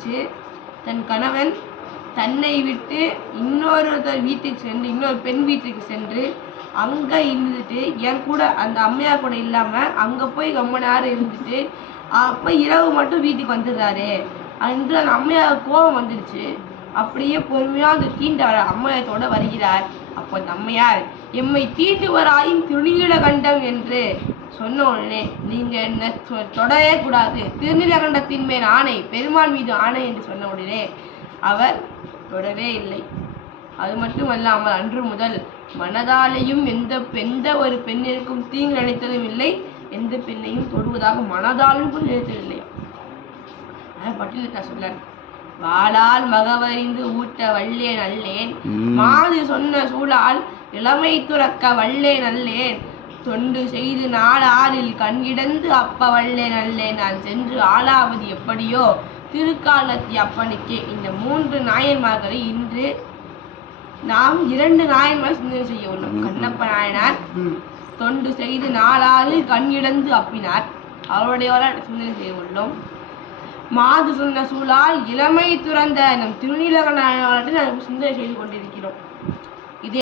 வந்துச்சு. தன் கணவன் தன்னை விட்டு இன்னொருத்தர் வீட்டுக்கு சென்று, இன்னொரு பெண் வீட்டுக்கு சென்று அங்கே இருந்துட்டு என் கூட அந்த அம்மையார் கூட இல்லாமல் அங்கே போய் ரொம்ப நேரம் இருந்துட்டு அப்போ இரவு மட்டும் வீட்டுக்கு வந்துடுறாரு என்று அந்த அம்மையார் கோபம் வந்துடுச்சு. அப்படியே பொறுமையாக அந்த தீண்ட அம்மையாரத்தோட வருகிறார். அப்போ அந்த அம்மையார், எம்மை தீண்டுவராயின் திருநீலகண்டம் என்று சொன்ன உடனே, நீங்கள் என்ன தொடவே கூடாது, திருநீலகண்டத்தின் மேல் ஆணை, பெருமான் மீது ஆணை என்று சொன்ன உடனே அவர் தொடவே இல்லை. அது மட்டுமல்லாமல் அன்று முதல் மனதாலேயும் எந்த ஒரு பெண்ணிற்கும் தீங்கு நினைத்ததும் இல்லை, எந்த பெண்ணையும் தொடுவதாக மனதாலும் கூட நினைத்ததில்லை. பட்டியலிட்ட சொன்னார், வாளால் மகவறிந்து ஊட்ட வல்லேன் அல்லேன், மாது சொன்ன சூழால் இளமை துறக்க வல்லேன் அல்லேன், தொண்டு செய்து நாளாறில் கண்கிடந்து அப்ப வல்லேன் அல்லேன், நான் சென்று ஆளாவது எப்படியோ திருக்காலத்தி அப்பனுக்கே. இந்த 3 நாயன்மார்களை இன்று நாம் 2 நாயன்மார் சிந்தனை செய்ய உள்ளோம். கண்ணப்ப நாயனார் தொண்டு செய்து நாளாறில் கண்கிடந்து அப்பினார், அவருடைய சிந்தனை செய்ய உள்ளோம். மாது சொன்ன சூழால் இளமை துறந்த நம் திருநீலகண்ட நாயனாரை நாம் சிந்தனை செய்து கொண்டிருக்கிறோம்.